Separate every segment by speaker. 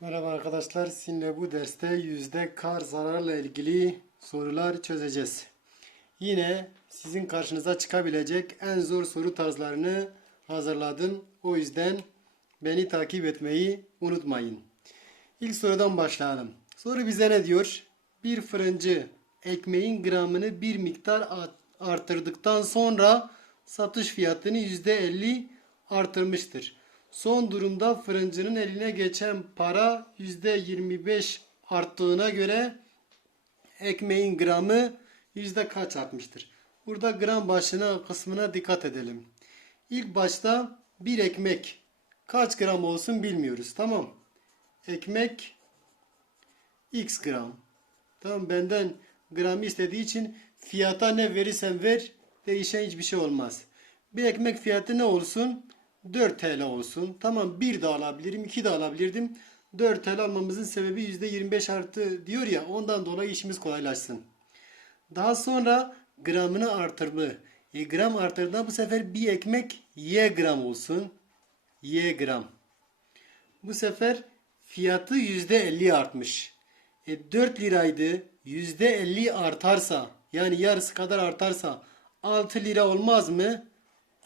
Speaker 1: Merhaba arkadaşlar. Sizinle bu derste yüzde kar zararla ilgili sorular çözeceğiz. Yine sizin karşınıza çıkabilecek en zor soru tarzlarını hazırladım. O yüzden beni takip etmeyi unutmayın. İlk sorudan başlayalım. Soru bize ne diyor? Bir fırıncı ekmeğin gramını bir miktar art- artırdıktan sonra satış fiyatını %50 artırmıştır. Son durumda fırıncının eline geçen para %25 arttığına göre ekmeğin gramı yüzde kaç artmıştır? Burada gram başına kısmına dikkat edelim. İlk başta bir ekmek kaç gram olsun bilmiyoruz. Tamam. Ekmek x gram. Tamam benden gram istediği için fiyata ne verirsen ver değişen hiçbir şey olmaz. Bir ekmek fiyatı ne olsun? 4 TL olsun. Tamam 1 de alabilirim 2 de alabilirdim. 4 TL almamızın sebebi %25 artı diyor ya ondan dolayı işimiz kolaylaşsın. Daha sonra gramını artırma. E, gram artırdığında bu sefer bir ekmek y gram olsun. Y gram. Bu sefer fiyatı %50 artmış. E 4 liraydı. %50 artarsa yani yarısı kadar artarsa 6 lira olmaz mı?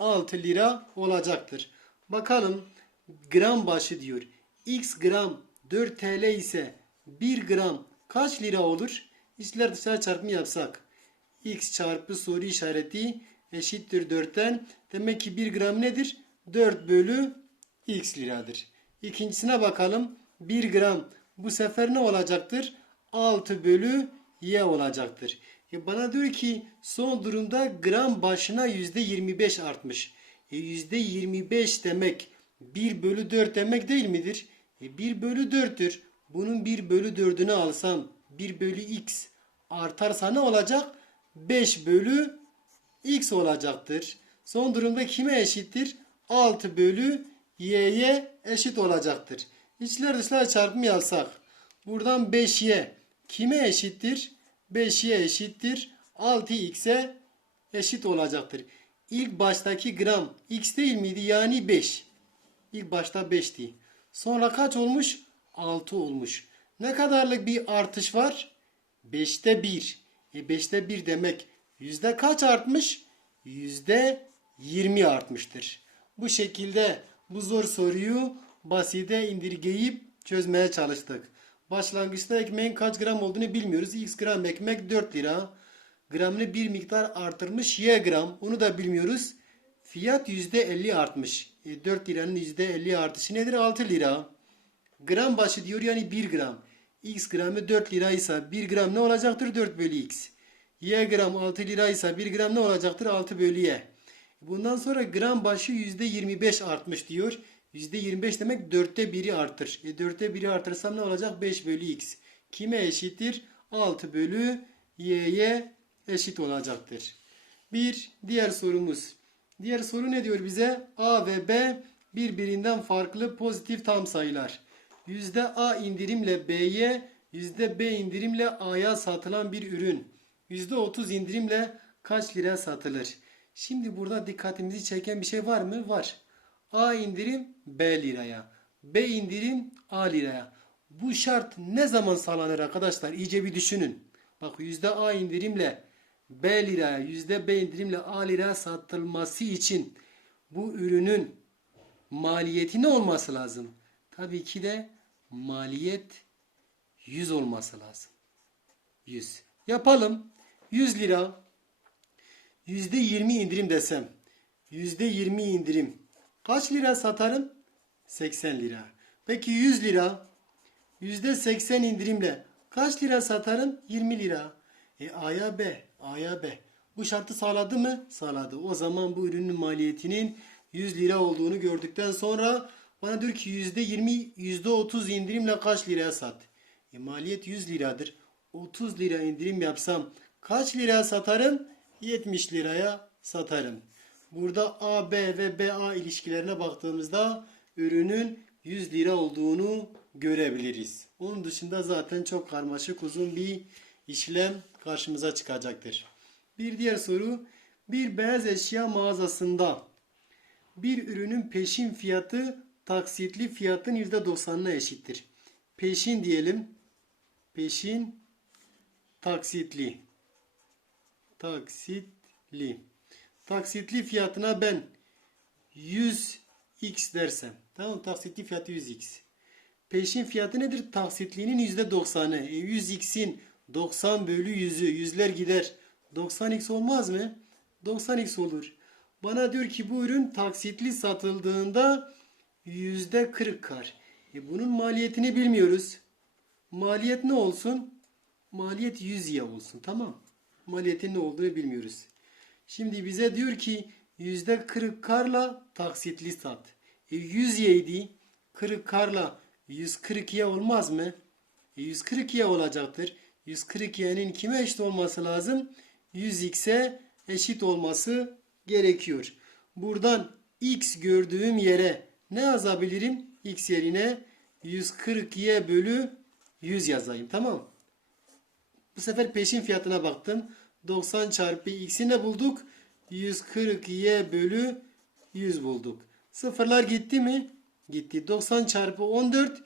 Speaker 1: 6 lira olacaktır. Bakalım gram başı diyor. X gram 4 TL ise 1 gram kaç lira olur? İçler dışarı çarpımı yapsak. X çarpı soru işareti eşittir 4'ten. Demek ki 1 gram nedir? 4 bölü X liradır. İkincisine bakalım. 1 gram bu sefer ne olacaktır? 6 bölü Y olacaktır. E bana diyor ki son durumda gram başına %25 artmış. E %25 demek 1 bölü 4 demek değil midir? E 1 bölü 4'tür. Bunun 1 bölü 4'ünü alsam 1 bölü x artarsa ne olacak? 5 bölü x olacaktır. Son durumda kime eşittir? 6 bölü y'ye eşit olacaktır. İçler dışlar çarpımı yapsak. Buradan 5y kime eşittir? 5y eşittir 6x'e eşit olacaktır. İlk baştaki gram x değil miydi? Yani 5. İlk başta 5'ti. Sonra kaç olmuş? 6 olmuş. Ne kadarlık bir artış var? 5'te 1. E 5'te 1 demek yüzde kaç artmış? Yüzde 20 artmıştır. Bu şekilde bu zor soruyu basite indirgeyip çözmeye çalıştık. Başlangıçta ekmeğin kaç gram olduğunu bilmiyoruz. X gram ekmek 4 lira. Gramını bir miktar artırmış Y gram. Onu da bilmiyoruz. Fiyat %50 artmış. E, 4 liranın %50 artışı nedir? 6 lira. Gram başı diyor yani 1 gram. X gramı 4 liraysa 1 gram ne olacaktır? 4 bölü X. Y gram 6 liraysa 1 gram ne olacaktır? 6 bölü Y. Bundan sonra gram başı %25 artmış diyor. %25 demek 4'te 1'i artır. E 4'te 1'i artırsam ne olacak? 5 bölü X. Kime eşittir? 6 bölü Y'ye eşit olacaktır. Bir diğer sorumuz. Diğer soru ne diyor bize? A ve B birbirinden farklı pozitif tam sayılar. A indirimle B'ye, B indirimle A'ya satılan bir ürün. Yüzde 30 indirimle kaç lira satılır? Şimdi burada dikkatimizi çeken bir şey var mı? Var. A indirim B liraya. B indirim A liraya. Bu şart ne zaman sağlanır arkadaşlar? İyice bir düşünün. Bak yüzde A indirimle B liraya, yüzde B indirimle A liraya satılması için bu ürünün maliyeti ne olması lazım? Tabii ki de maliyet 100 olması lazım. 100. Yapalım. 100 lira. Yüzde 20 indirim desem. Yüzde 20 indirim. Kaç lira satarım? 80 lira. Peki 100 lira. Yüzde 80 indirimle kaç lira satarım? 20 lira. E A'ya B, A'ya B. Bu şartı sağladı mı? Sağladı. O zaman bu ürünün maliyetinin 100 lira olduğunu gördükten sonra bana diyor ki yüzde 20, yüzde 30 indirimle kaç liraya sat? E maliyet 100 liradır. 30 lira indirim yapsam kaç liraya satarım? 70 liraya satarım. Burada AB ve BA ilişkilerine baktığımızda ürünün 100 lira olduğunu görebiliriz. Onun dışında zaten çok karmaşık uzun bir işlem karşımıza çıkacaktır. Bir diğer soru bir beyaz eşya mağazasında bir ürünün peşin fiyatı taksitli fiyatın %90'ına eşittir. peşin diyelim. Peşin taksitli. Taksitli. Taksitli fiyatına ben 100x dersem. Tamam taksitli fiyatı 100x. Peşin fiyatı nedir? Taksitlinin %90'ı. E 100x'in 90 bölü 100'ü. Yüzler gider. 90x olmaz mı? 90x olur. Bana diyor ki bu ürün taksitli satıldığında %40 kar. E bunun maliyetini bilmiyoruz. Maliyet ne olsun? Maliyet 100 y olsun. Tamam. Maliyetin ne olduğunu bilmiyoruz. Şimdi bize diyor ki %40 karla taksitli sat. E 100 y'ydi. 40 karla 140 y olmaz mı? E 140 y olacaktır. 140 y'nin kime eşit olması lazım? 100x'e eşit olması gerekiyor. Buradan x gördüğüm yere ne yazabilirim? x yerine 140y bölü 100 yazayım. Tamam. Bu sefer peşin fiyatına baktım. 90 çarpı x'i ne bulduk? 140y bölü 100 bulduk. Sıfırlar gitti mi? Gitti. 90 çarpı 14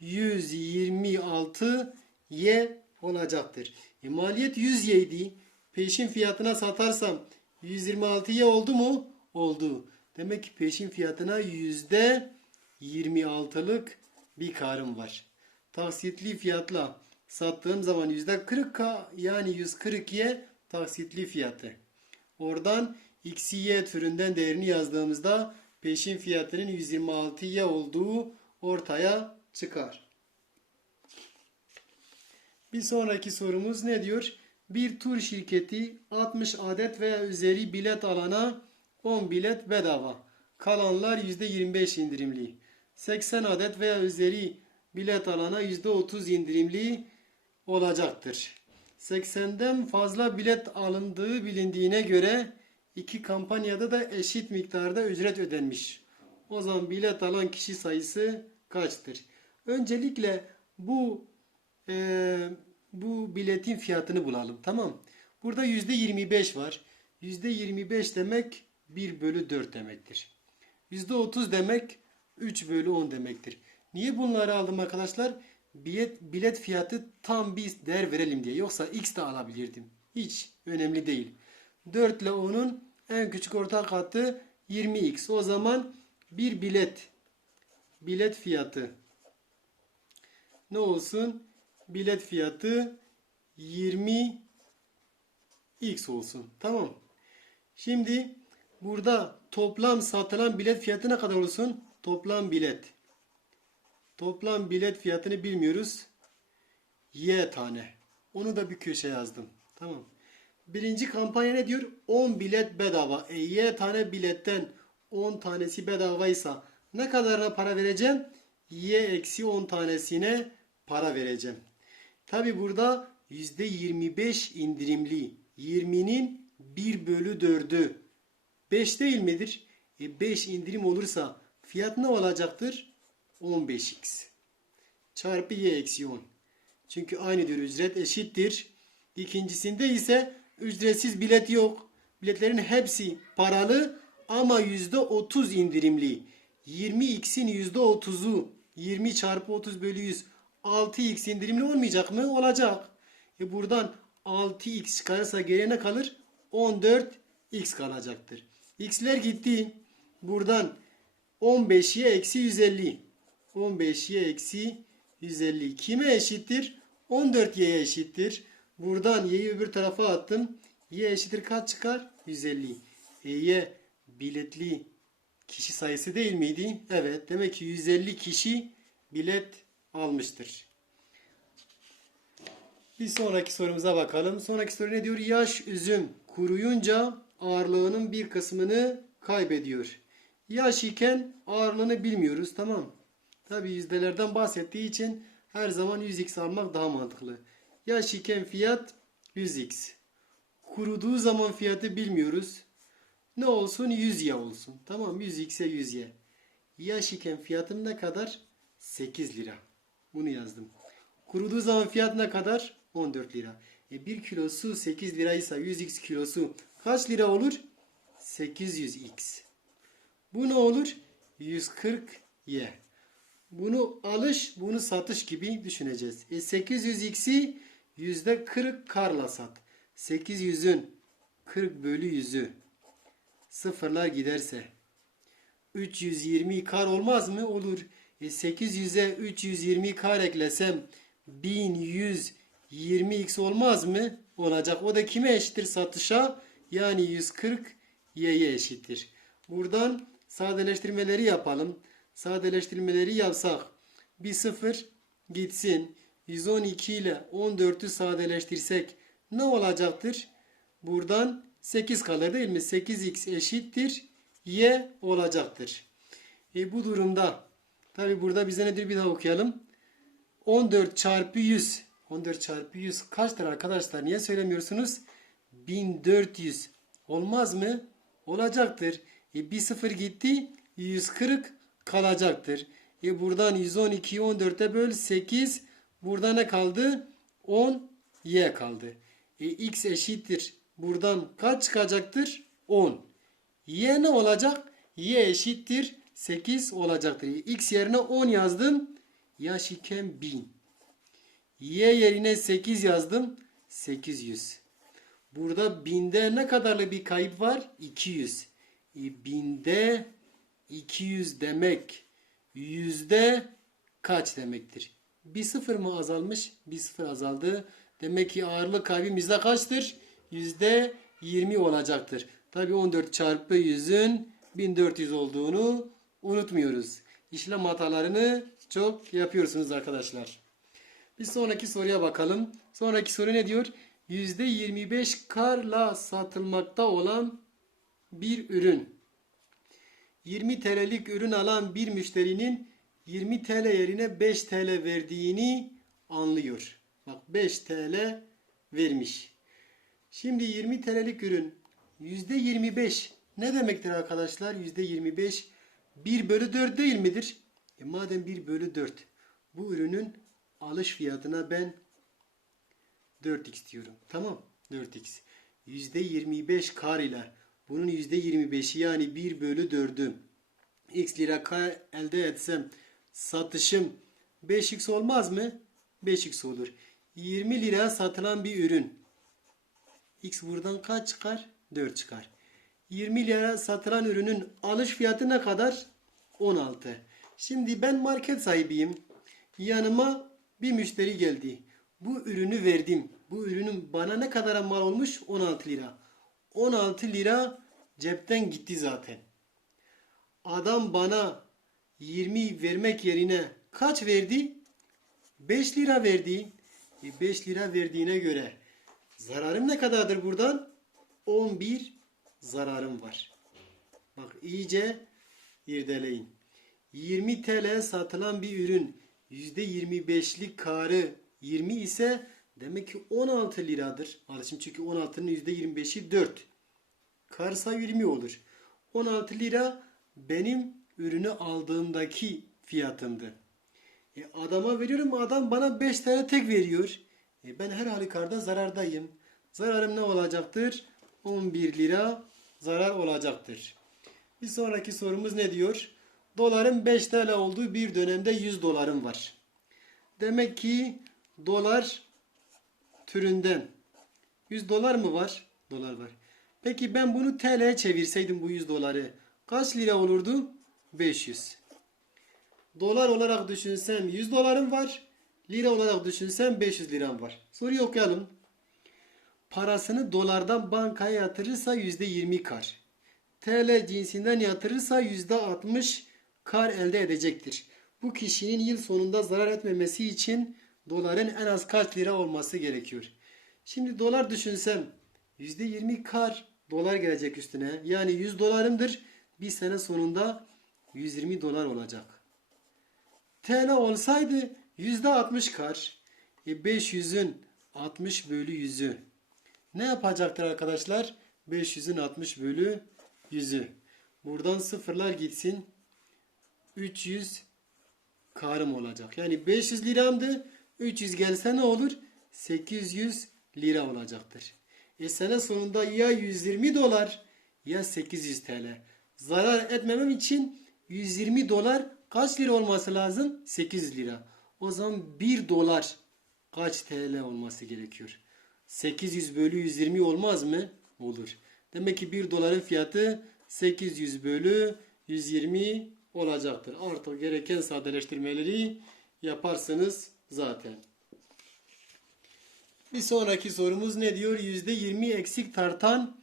Speaker 1: 126 y olacaktır. E, maliyet 100 y'ydi. Peşin fiyatına satarsam 126 y oldu mu? Oldu. Demek ki peşin fiyatına yüzde 26'lık bir karım var. Taksitli fiyatla sattığım zaman yüzde 40k yani 140 y taksitli fiyatı. Oradan x y türünden değerini yazdığımızda peşin fiyatının 126 y olduğu ortaya çıkar. Bir sonraki sorumuz ne diyor? Bir tur şirketi 60 adet veya üzeri bilet alana 10 bilet bedava. Kalanlar %25 indirimli. 80 adet veya üzeri bilet alana %30 indirimli olacaktır. 80'den fazla bilet alındığı bilindiğine göre iki kampanyada da eşit miktarda ücret ödenmiş. O zaman bilet alan kişi sayısı kaçtır? Öncelikle bu eee, bu biletin fiyatını bulalım. Tamam. Burada %25 var. %25 demek 1 bölü 4 demektir. %30 demek 3 bölü 10 demektir. Niye bunları aldım arkadaşlar? Bilet, bilet fiyatı tam bir değer verelim diye. Yoksa x de alabilirdim. Hiç önemli değil. 4 ile 10'un en küçük ortak katı 20x. O zaman bir bilet bilet fiyatı ne olsun? Bilet fiyatı 20 x olsun. Tamam. Şimdi burada toplam satılan bilet fiyatı ne kadar olsun? Toplam bilet. Toplam bilet fiyatını bilmiyoruz. Y tane. Onu da bir köşe yazdım. Tamam. Birinci kampanya ne diyor? 10 bilet bedava. E, Y tane biletten 10 tanesi bedavaysa ne kadarına para vereceğim? Y eksi 10 tanesine para vereceğim. Tabi burada %25 indirimli. 20'nin 1 bölü 4'ü 5 değil midir? E 5 indirim olursa fiyat ne olacaktır? 15x. Çarpı y eksi 10. Çünkü aynı ücret eşittir. İkincisinde ise ücretsiz bilet yok. Biletlerin hepsi paralı ama %30 indirimli. 20x'in %30'u 20 çarpı 30 bölü 100 6x indirimli olmayacak mı? Olacak. E buradan 6x çıkarırsa geriye ne kalır? 14x kalacaktır. x'ler gitti. Buradan 15y eksi 150. 15y eksi 150. Kime eşittir? 14y'ye eşittir. Buradan y'yi öbür tarafa attım. y eşittir kaç çıkar? 150. E, biletli kişi sayısı değil miydi? Evet. Demek ki 150 kişi bilet almıştır. Bir sonraki sorumuza bakalım. Sonraki soru ne diyor? Yaş üzüm kuruyunca ağırlığının bir kısmını kaybediyor. Yaş iken ağırlığını bilmiyoruz. Tamam. Tabi yüzdelerden bahsettiği için her zaman 100x almak daha mantıklı. Yaş iken fiyat 100x. Kuruduğu zaman fiyatı bilmiyoruz. Ne olsun? 100 ya olsun. Tamam 100x'e 100 y. Yaş iken fiyatım ne kadar? 8 lira. Bunu yazdım. Kuruduğu zaman fiyat ne kadar? 14 lira. E 1 kilosu 8 liraysa 100x kilosu kaç lira olur? 800x. Bu ne olur? 140 y. Bunu alış, bunu satış gibi düşüneceğiz. E 800x'i yüzde 40 karla sat. 800'ün 40 bölü 100'ü sıfırlar giderse 320 kar olmaz mı? Olur. E 800'e 320 kar eklesem 1120x olmaz mı? Olacak. O da kime eşittir satışa? Yani 140 y'ye eşittir. Buradan sadeleştirmeleri yapalım. Sadeleştirmeleri yapsak bir sıfır gitsin. 112 ile 14'ü sadeleştirsek ne olacaktır? Buradan 8 kalır değil mi? 8x eşittir y olacaktır. E bu durumda tabi burada bize nedir bir daha okuyalım. 14 çarpı 100 14 çarpı 100 kaçtır arkadaşlar? Niye söylemiyorsunuz? 1400 olmaz mı? Olacaktır. E bir sıfır gitti 140 kalacaktır. E buradan 112'yi 14'e böl 8 burada ne kaldı? 10 y kaldı. E x eşittir. Buradan kaç çıkacaktır? 10. Y ne olacak? Y eşittir 8 olacaktır. X yerine 10 yazdım. Yaş iken 1000. Y yerine 8 yazdım. 800. Burada binde ne kadarlı bir kayıp var? 200. E, binde 200 demek yüzde kaç demektir? Bir sıfır mı azalmış? Bir sıfır azaldı. Demek ki ağırlık kaybım yüzde kaçtır? Yüzde 20 olacaktır. Tabi 14 çarpı 100'ün 1400 olduğunu unutmuyoruz. İşlem hatalarını çok yapıyorsunuz arkadaşlar. Bir sonraki soruya bakalım. Sonraki soru ne diyor? %25 karla satılmakta olan bir ürün. 20 TL'lik ürün alan bir müşterinin 20 TL yerine 5 TL verdiğini anlıyor. Bak 5 TL vermiş. Şimdi 20 TL'lik ürün %25 ne demektir arkadaşlar? %25 1 bölü 4 değil midir? E madem 1 bölü 4 bu ürünün alış fiyatına ben 4x diyorum. Tamam 4x. %25 kar ile bunun %25'i yani 1 bölü 4'ü x lira elde etsem satışım 5x olmaz mı? 5x olur. 20 lira satılan bir ürün. X buradan kaç çıkar? 4 çıkar. 20 lira satılan ürünün alış fiyatı ne kadar? 16. Şimdi ben market sahibiyim. Yanıma bir müşteri geldi. Bu ürünü verdim. Bu ürünün bana ne kadar mal olmuş? 16 lira. 16 lira cepten gitti zaten. Adam bana 20 vermek yerine kaç verdi? 5 lira verdi. E 5 lira verdiğine göre zararım ne kadardır buradan? 11 zararım var. Bak iyice irdeleyin. 20 TL satılan bir ürün %25'lik karı 20 ise demek ki 16 liradır. Alışım çünkü 16'nın %25'i 4. Karsa 20 olur. 16 lira benim ürünü aldığımdaki fiyatımdı. E adama veriyorum adam bana 5 TL tek veriyor. E ben her halükarda zarardayım. Zararım ne olacaktır? 11 lira zarar olacaktır. Bir sonraki sorumuz ne diyor? Doların 5 TL olduğu bir dönemde 100 dolarım var. Demek ki dolar türünden 100 dolar mı var? Dolar var. Peki ben bunu TL'ye çevirseydim bu 100 doları kaç lira olurdu? 500. Dolar olarak düşünsem 100 dolarım var. Lira olarak düşünsem 500 liram var. Soruyu okuyalım. Parasını dolardan bankaya yatırırsa %20 kar. TL cinsinden yatırırsa %60 kar elde edecektir. Bu kişinin yıl sonunda zarar etmemesi için doların en az kaç lira olması gerekiyor. Şimdi dolar düşünsem %20 kar dolar gelecek üstüne. Yani 100 dolarımdır. Bir sene sonunda 120 dolar olacak. TL olsaydı %60 kar. E 500'ün 60 bölü 100'ü. Ne yapacaktır arkadaşlar? 500'ün 60 bölü 100'ü. Buradan sıfırlar gitsin. 300 karım olacak. Yani 500 liramdı. 300 gelse ne olur? 800 lira olacaktır. E sene sonunda ya 120 dolar ya 800 TL. Zarar etmemem için 120 dolar kaç lira olması lazım? 8 lira. O zaman 1 dolar kaç TL olması gerekiyor? 800 bölü 120 olmaz mı? Olur. Demek ki 1 doların fiyatı 800 bölü 120 olacaktır. Artık gereken sadeleştirmeleri yaparsınız zaten. Bir sonraki sorumuz ne diyor? %20 eksik tartan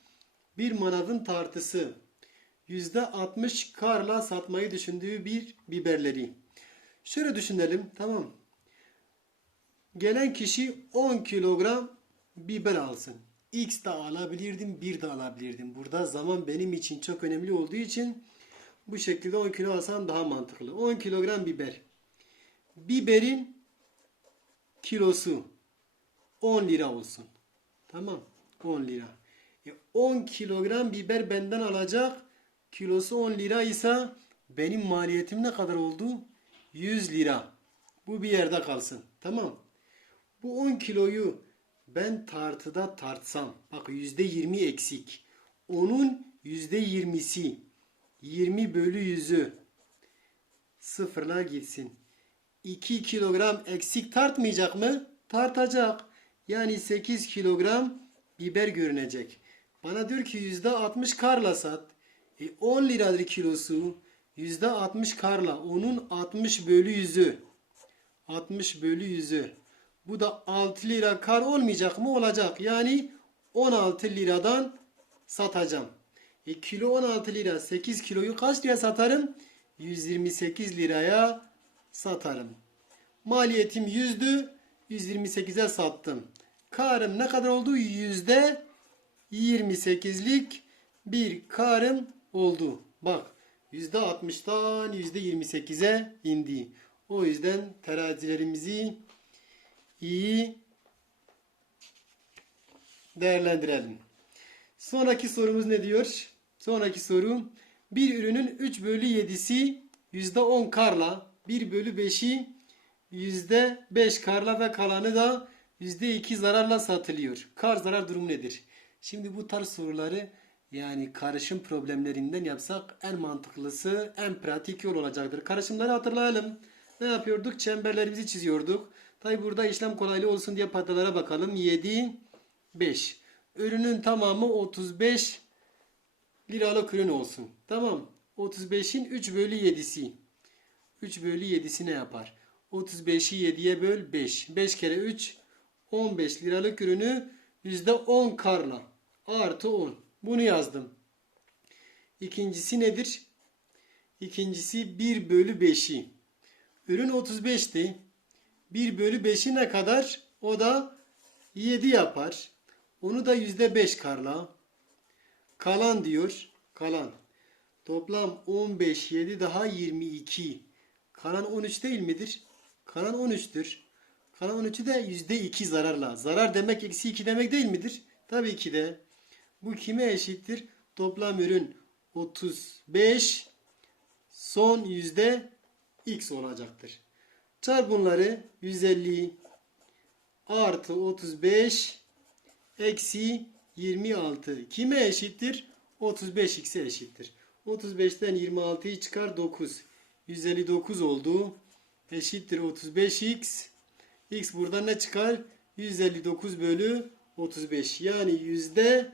Speaker 1: bir manavın tartısı. %60 karla satmayı düşündüğü bir biberleri. Şöyle düşünelim. Tamam. Gelen kişi 10 kilogram biber alsın. X de alabilirdim, 1 de alabilirdim. Burada zaman benim için çok önemli olduğu için bu şekilde 10 kilo alsam daha mantıklı. 10 kilogram biber. Biberin kilosu 10 lira olsun. Tamam. 10 lira. E 10 kilogram biber benden alacak. Kilosu 10 lira ise benim maliyetim ne kadar oldu? 100 lira. Bu bir yerde kalsın. Tamam. Bu 10 kiloyu ben tartıda tartsam. Bak %20 eksik. Onun %20'si. 20 bölü 100'ü. Sıfırlar gitsin. 2 kilogram eksik tartmayacak mı? Tartacak. Yani 8 kilogram biber görünecek. Bana diyor ki %60 karla sat. E 10 liradır kilosu. %60 karla. Onun 60 bölü 100'ü. 60 bölü 100'ü. Bu da 6 lira kar olmayacak mı? Olacak. Yani 16 liradan satacağım. E kilo 16 lira. 8 kiloyu kaç liraya satarım? 128 liraya satarım. Maliyetim 100'dü. 128'e sattım. Karım ne kadar oldu? Yüzde 28'lik bir karım oldu. Bak yüzde 60'tan yüzde 28'e indi. O yüzden terazilerimizi iyi değerlendirelim. Sonraki sorumuz ne diyor? Sonraki soru bir ürünün 3 bölü 7'si %10 karla 1 bölü 5'i %5 karla ve kalanı da %2 zararla satılıyor. Kar zarar durumu nedir? Şimdi bu tarz soruları yani karışım problemlerinden yapsak en mantıklısı, en pratik yol olacaktır. Karışımları hatırlayalım. Ne yapıyorduk? Çemberlerimizi çiziyorduk. Tabi burada işlem kolaylığı olsun diye patalara bakalım. 7, 5. Ürünün tamamı 35 liralık ürün olsun. Tamam. 35'in 3 bölü 7'si. 3 bölü 7'si ne yapar? 35'i 7'ye böl 5. 5 kere 3 15 liralık ürünü %10 karla. Artı 10. Bunu yazdım. İkincisi nedir? İkincisi 1 bölü 5'i. Ürün 35'ti. 1 bölü 5'i ne kadar? O da 7 yapar. Onu da %5 karla. Kalan diyor. Kalan. Toplam 15, 7 daha 22. Kalan 13 değil midir? Kalan 13'tür. Kalan 13'ü de %2 zararla. Zarar demek eksi 2 demek değil midir? Tabii ki de. Bu kime eşittir? Toplam ürün 35 son yüzde x olacaktır. Çarp bunları 150 artı 35 eksi 26. Kime eşittir? 35x'e eşittir. 35'ten 26'yı çıkar 9. 159 oldu. Eşittir 35x. X buradan ne çıkar? 159 bölü 35. Yani yüzde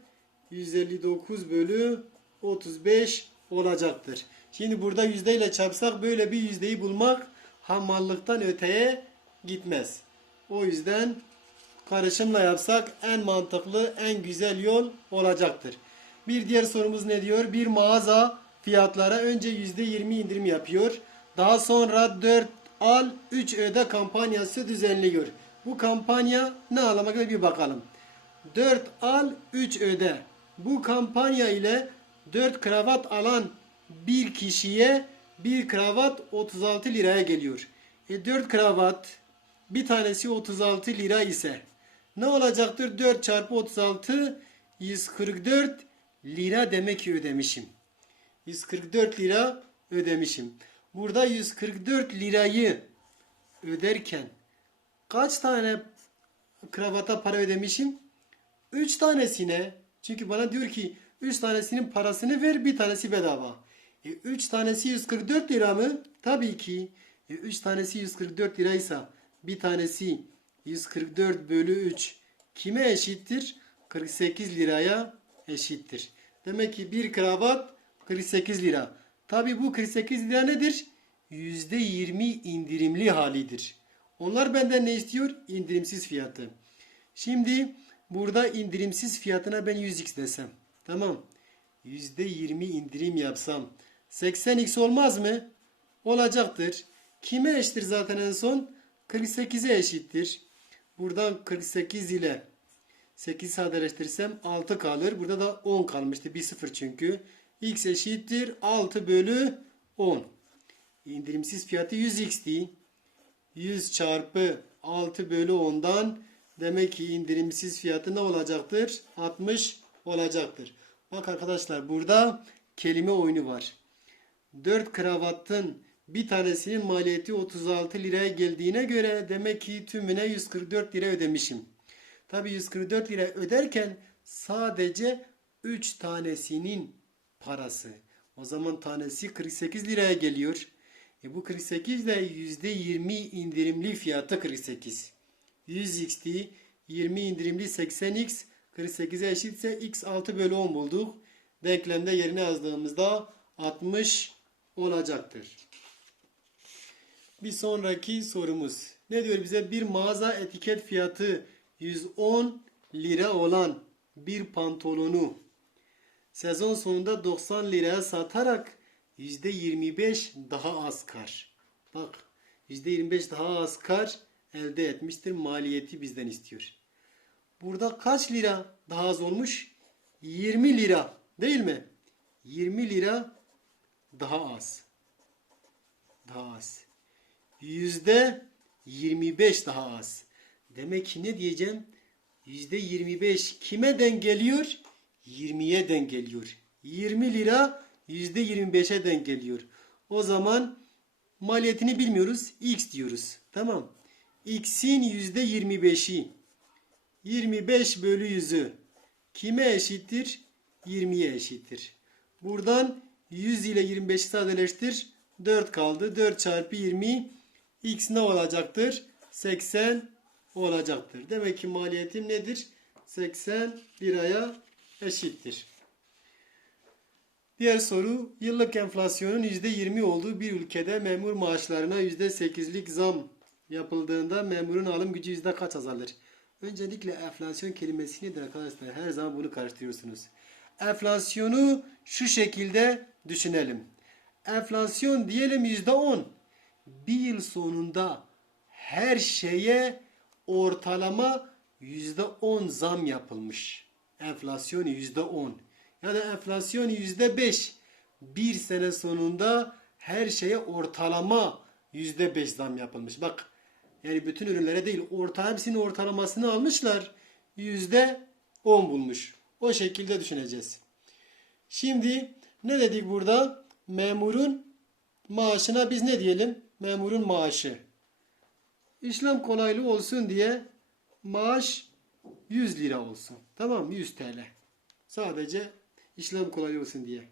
Speaker 1: 159 bölü 35 olacaktır. Şimdi burada yüzdeyle çarpsak böyle bir yüzdeyi bulmak hamallıktan öteye gitmez. O yüzden karışımla yapsak en mantıklı, en güzel yol olacaktır. Bir diğer sorumuz ne diyor? Bir mağaza fiyatlara önce %20 indirim yapıyor. Daha sonra 4 al 3 öde kampanyası düzenliyor. Bu kampanya ne anlama geliyor bir bakalım. 4 al 3 öde. Bu kampanya ile 4 kravat alan bir kişiye bir kravat 36 liraya geliyor. E 4 kravat bir tanesi 36 lira ise ne olacaktır? 4 çarpı 36 144 lira demek ki ödemişim. 144 lira ödemişim. Burada 144 lirayı öderken kaç tane kravata para ödemişim? 3 tanesine. Çünkü bana diyor ki 3 tanesinin parasını ver bir tanesi bedava. E 3 tanesi 144 lira mı? Tabii ki 3 tanesi 144 liraysa bir tanesi 144 bölü 3 kime eşittir? 48 liraya eşittir. Demek ki bir kravat 48 lira. Tabii bu 48 lira nedir? %20 indirimli halidir. Onlar benden ne istiyor? İndirimsiz fiyatı. Şimdi burada indirimsiz fiyatına ben 100x desem. Tamam. %20 indirim yapsam 80x olmaz mı? Olacaktır. Kime eşittir zaten en son? 48'e eşittir. Buradan 48 ile 8 sadeleştirsem 6 kalır. Burada da 10 kalmıştı. 1 0 çünkü. X eşittir 6 bölü 10. İndirimsiz fiyatı 100x'ti. 100 çarpı 6 bölü 10'dan demek ki indirimsiz fiyatı ne olacaktır? 60 olacaktır. Bak arkadaşlar burada kelime oyunu var. 4 kravatın bir tanesinin maliyeti 36 liraya geldiğine göre demek ki tümüne 144 lira ödemişim. Tabi 144 lira öderken sadece 3 tanesinin parası. O zaman tanesi 48 liraya geliyor. E bu 48 de %20 indirimli fiyatı 48. 100x'ti 20 indirimli 80x 48'e eşitse x 6 bölü 10 bulduk. Denklemde yerine yazdığımızda 60 olacaktır. Bir sonraki sorumuz. Ne diyor bize? Bir mağaza etiket fiyatı 110 lira olan bir pantolonu sezon sonunda 90 liraya satarak %25 daha az kar. Bak %25 daha az kar elde etmiştir. Maliyeti bizden istiyor. Burada kaç lira daha az olmuş? 20 lira değil mi? 20 lira daha az. Daha az. Yüzde 25 daha az. Demek ki ne diyeceğim? Yüzde 25 kime denk geliyor? 20'ye denk geliyor. 20 lira yüzde 25'e denk geliyor. O zaman maliyetini bilmiyoruz. X diyoruz. Tamam. X'in yüzde 25'i 25 bölü 100'ü kime eşittir? 20'ye eşittir. Buradan 100 ile 25'i sadeleştir. 4 kaldı. 4 çarpı 20 x ne olacaktır? 80 olacaktır. Demek ki maliyetim nedir? 80 liraya eşittir. Diğer soru yıllık enflasyonun %20 olduğu bir ülkede memur maaşlarına %8'lik zam yapıldığında memurun alım gücü yüzde kaç azalır? Öncelikle enflasyon kelimesi nedir arkadaşlar? Her zaman bunu karıştırıyorsunuz. Enflasyonu şu şekilde düşünelim. Enflasyon diyelim yüzde on. Bir yıl sonunda her şeye ortalama yüzde on zam yapılmış. Enflasyon yüzde on. Ya da enflasyon yüzde beş. Bir sene sonunda her şeye ortalama yüzde beş zam yapılmış. Bak yani bütün ürünlere değil orta hepsinin ortalamasını almışlar. Yüzde on bulmuş. O şekilde düşüneceğiz. Şimdi ne dedik burada? Memurun maaşına biz ne diyelim? Memurun maaşı. İşlem kolaylığı olsun diye maaş 100 lira olsun. Tamam mı? 100 TL. Sadece işlem kolaylığı olsun diye.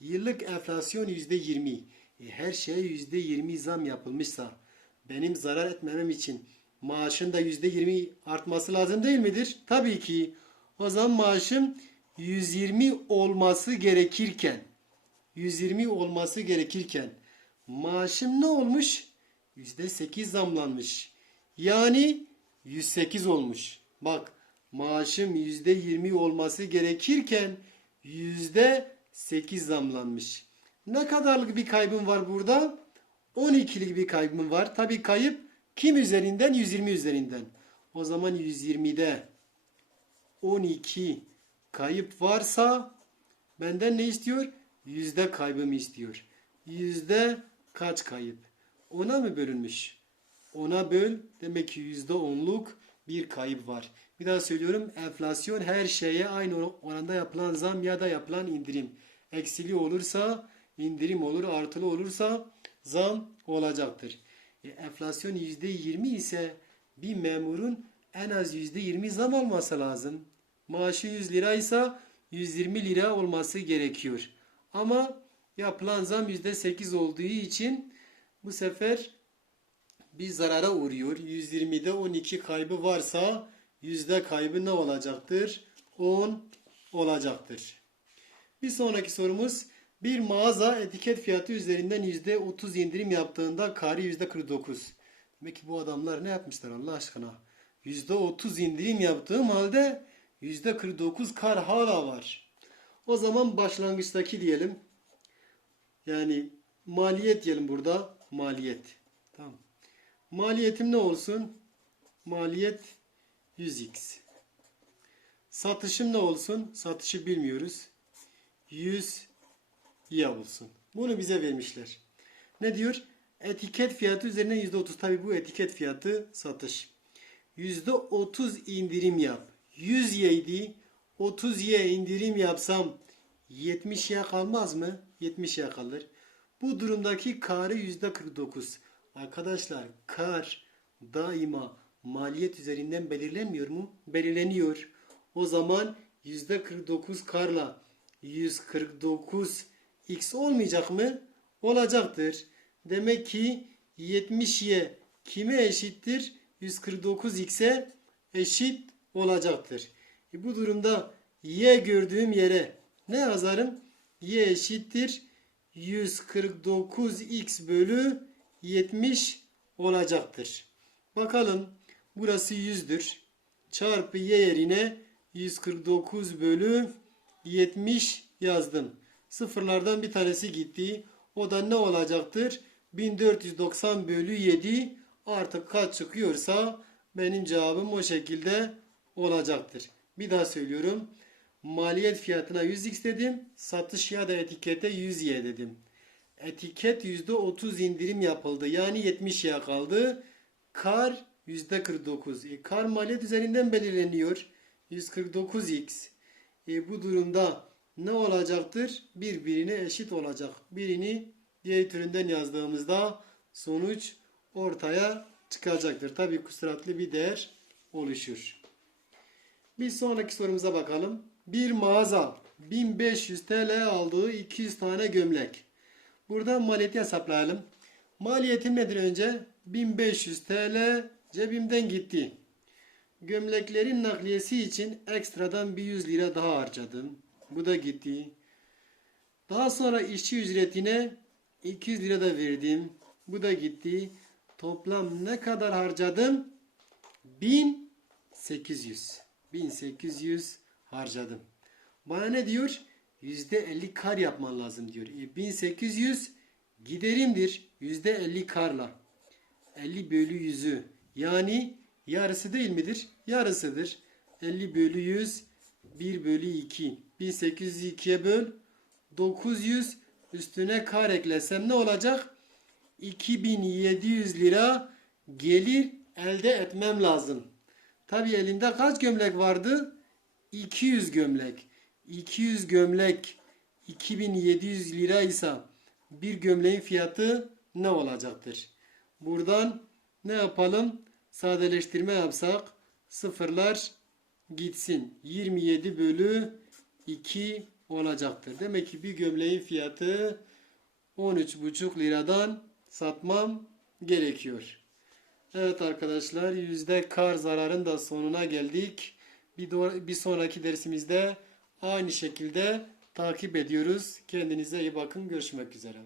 Speaker 1: Yıllık enflasyon %20. E, her şeye %20 zam yapılmışsa benim zarar etmemem için maaşın da %20 artması lazım değil midir? Tabii ki. O zaman maaşım 120 olması gerekirken 120 olması gerekirken maaşım ne olmuş? %8 zamlanmış. Yani 108 olmuş. Bak maaşım %20 olması gerekirken %8 zamlanmış. Ne kadarlık bir kaybım var burada? 12'lik bir kaybım var. Tabi kayıp kim üzerinden? 120 üzerinden. O zaman 120'de 12 kayıp varsa benden ne istiyor? Yüzde kaybımı istiyor. Yüzde kaç kayıp? Ona mı bölünmüş? Ona böl demek ki yüzde onluk bir kayıp var. Bir daha söylüyorum enflasyon her şeye aynı oranda yapılan zam ya da yapılan indirim. Eksili olursa indirim olur, artılı olursa zam olacaktır. E, enflasyon %20 ise bir memurun en az %20 zam alması lazım. Maaşı 100 liraysa 120 lira olması gerekiyor. Ama yapılan zam %8 olduğu için Bu sefer bir zarara uğruyor. 120'de 12 kaybı varsa yüzde kaybı ne olacaktır? 10 olacaktır. Bir sonraki sorumuz bir mağaza etiket fiyatı üzerinden %30 indirim yaptığında karı %49. Demek ki bu adamlar ne yapmışlar Allah aşkına? %30 indirim yaptığım halde %49 kar hala var. O zaman başlangıçtaki diyelim. Yani maliyet diyelim burada. Maliyet. Tamam. Maliyetim ne olsun? Maliyet 100x. Satışım ne olsun? Satışı bilmiyoruz. 100 ya olsun. Bunu bize vermişler. Ne diyor? Etiket fiyatı üzerine %30. Tabi bu etiket fiyatı satış. %30 indirim yap. 100 y'ydi. 30 y indirim yapsam 70 y kalmaz mı? 70 y kalır. Bu durumdaki karı %49. Arkadaşlar kar daima maliyet üzerinden belirlenmiyor mu? Belirleniyor. O zaman %49 karla 149 x olmayacak mı? Olacaktır. Demek ki 70y kime eşittir? 149x'e eşit olacaktır. E bu durumda y gördüğüm yere ne yazarım? y eşittir 149x bölü 70 olacaktır. Bakalım burası 100'dür. Çarpı y yerine 149 bölü 70 yazdım. Sıfırlardan bir tanesi gitti. O da ne olacaktır? 1490 bölü 7 artık kaç çıkıyorsa benim cevabım o şekilde olacaktır. Bir daha söylüyorum. Maliyet fiyatına 100x dedim. Satış ya da etikete 100y dedim. Etiket %30 indirim yapıldı. Yani 70y kaldı. Kar %49. E, kar maliyet üzerinden belirleniyor. 149x. E, bu durumda ne olacaktır? Birbirine eşit olacak. Birini diğer türünden yazdığımızda sonuç ortaya çıkacaktır. Tabi kusuratlı bir değer oluşur. Bir sonraki sorumuza bakalım. Bir mağaza 1500 TL aldığı 200 tane gömlek. Burada maliyeti hesaplayalım. Maliyetim nedir önce? 1500 TL cebimden gitti. Gömleklerin nakliyesi için ekstradan bir 100 lira daha harcadım. Bu da gitti. Daha sonra işçi ücretine 200 lira da verdim. Bu da gitti. Toplam ne kadar harcadım? 1800. 1800 harcadım. Bana ne diyor? %50 kar yapman lazım diyor. E, 1800 giderimdir. %50 karla. 50 bölü 100'ü. Yani yarısı değil midir? Yarısıdır. 50 bölü 100 1 bölü 2. 1802'ye böl. 900 üstüne kar eklesem ne olacak? 2700 lira gelir elde etmem lazım. Tabi elinde kaç gömlek vardı? 200 gömlek. 200 gömlek 2700 lira ise bir gömleğin fiyatı ne olacaktır? Buradan ne yapalım? Sadeleştirme yapsak sıfırlar gitsin. 27 bölü 2 olacaktır. Demek ki bir gömleğin fiyatı 13,5 liradan satmam gerekiyor. Evet arkadaşlar yüzde kar zararın da sonuna geldik. Bir, bir sonraki dersimizde aynı şekilde takip ediyoruz. Kendinize iyi bakın. Görüşmek üzere.